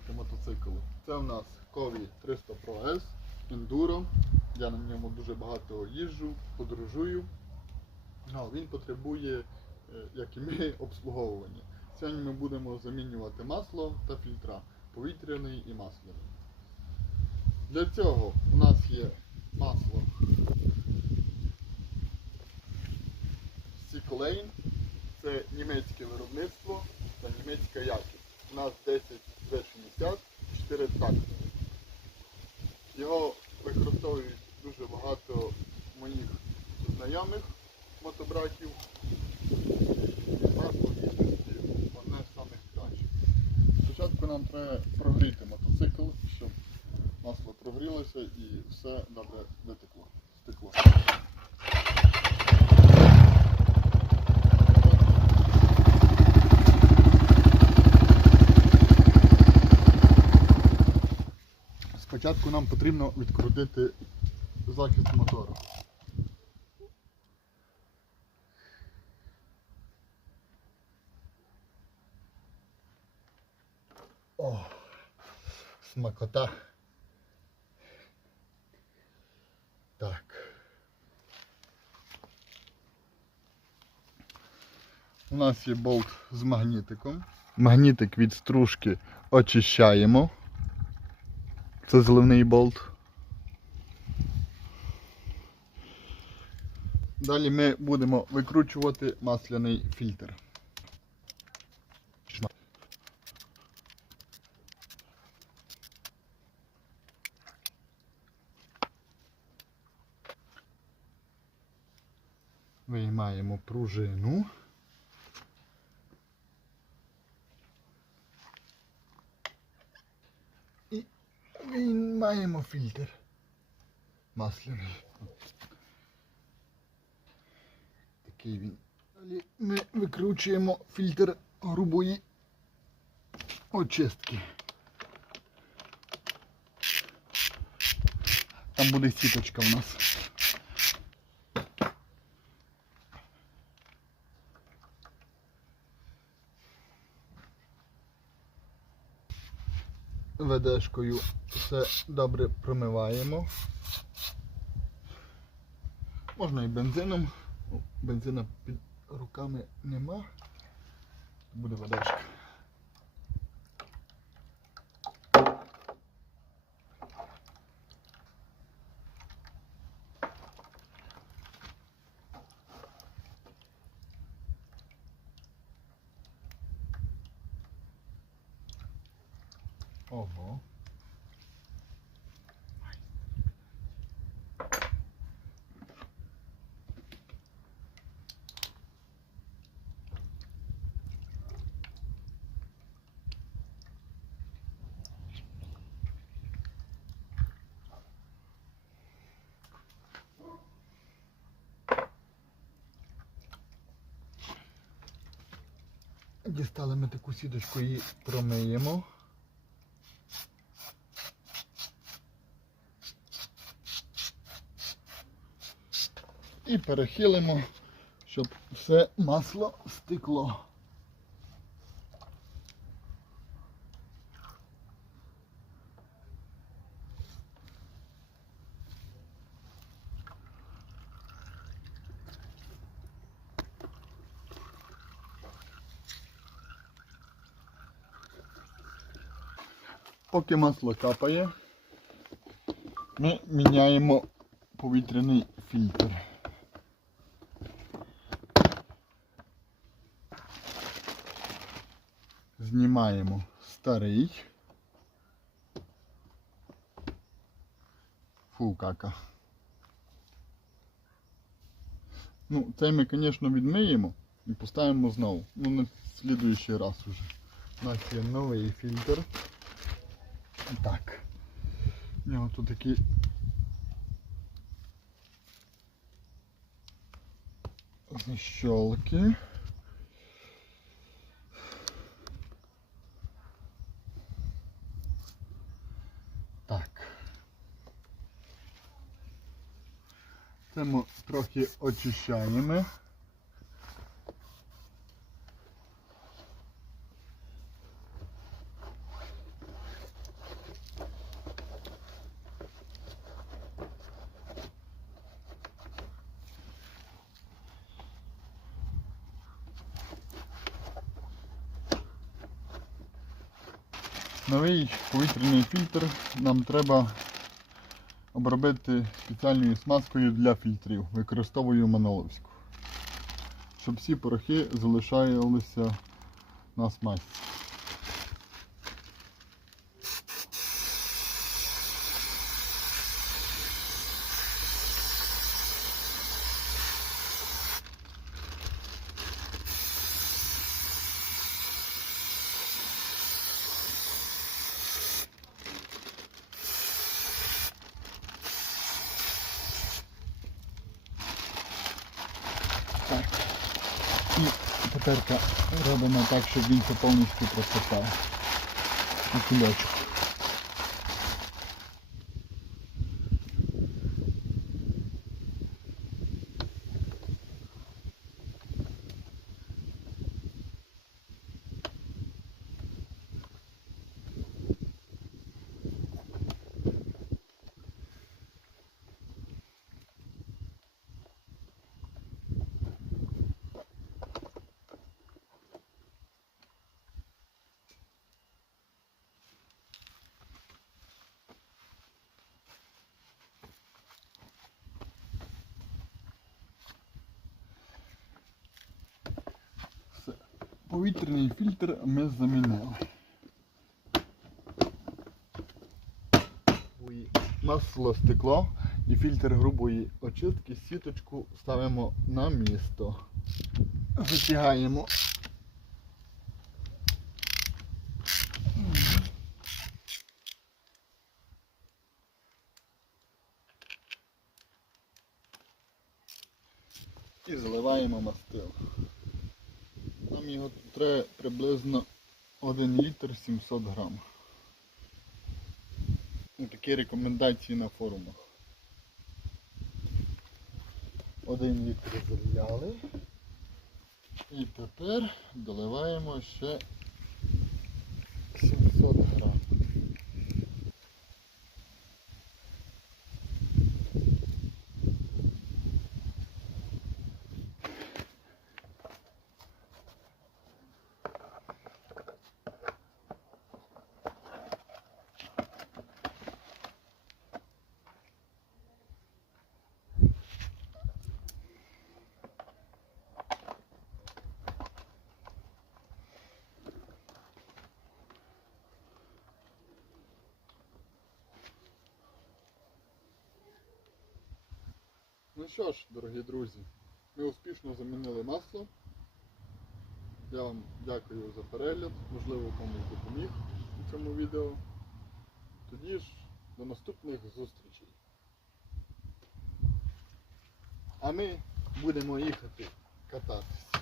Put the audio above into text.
обслуговувати мотоцикл. Це в нас Кові 300 Pro S Enduro. Я на ньому дуже багато їжджу, подорожую. Ну, він потребує, е, як і ми, обслуговування. Сьогодні ми будемо замінювати масло та фільтра повітряний і масляний. Для цього у нас є масло Сіколейн. Це німецьке виробництво та німецька якість. У нас 10 V60, 4 тактори. Його використовують дуже багато моїх знайомих мотобратів. Одне з самих. Спочатку нам треба прогріти мотоцикл, щоб масло прогрілося і все добре витекло. Стекло. Спочатку нам потрібно відкрутити захист мотора. О, смакота. Так. У нас є болт з магнітиком. Магнітик від стружки очищаємо. Це зливний болт. Далі ми будемо викручувати масляний фільтр. Виймаємо пружину. Виймаємо фільтр масляний. Такий він. Далі ми викручуємо фільтр грубої очистки. Там буде сіточка у нас. Ведешкою все добре промиваємо. Можна і бензином. Ну, Бензина під руками нема. Буде ведешка. Ого. Дістали ми таку сіточку і промиємо. І перехилимо, щоб все масло стекло. Поки масло капає, ми міняємо повітряний фільтр. Знімаємо старий. Фу, кака. Ну, цей ми, звісно, відмиємо і поставимо знову. Ну, на слідуючий раз уже. У нас є новий фільтр. Так. У нього тут такі защолки. Це ми трохи очищаємо. Новий повітряний фільтр нам треба обробити спеціальною смазкою для фільтрів. Використовую маноловську. Щоб всі порохи залишалися на смазці. Так. І тепер робимо так, щоб він це повністю просипав. на кульочок. Повітряний фільтр ми замінили. Масло стекло і фільтр грубої очистки, сіточку ставимо на місто. Витягаємо. І заливаємо мастило. Нам його треба приблизно 1 літр 700 грам. Ну, Такі рекомендації на форумах. 1 літр заляли. І тепер доливаємо ще 700 грам. Ну що ж, дорогі друзі, ми успішно замінили масло. Я вам дякую за перегляд, можливо комусь допоміг у цьому відео. Тоді ж до наступних зустрічей. А ми будемо їхати кататись.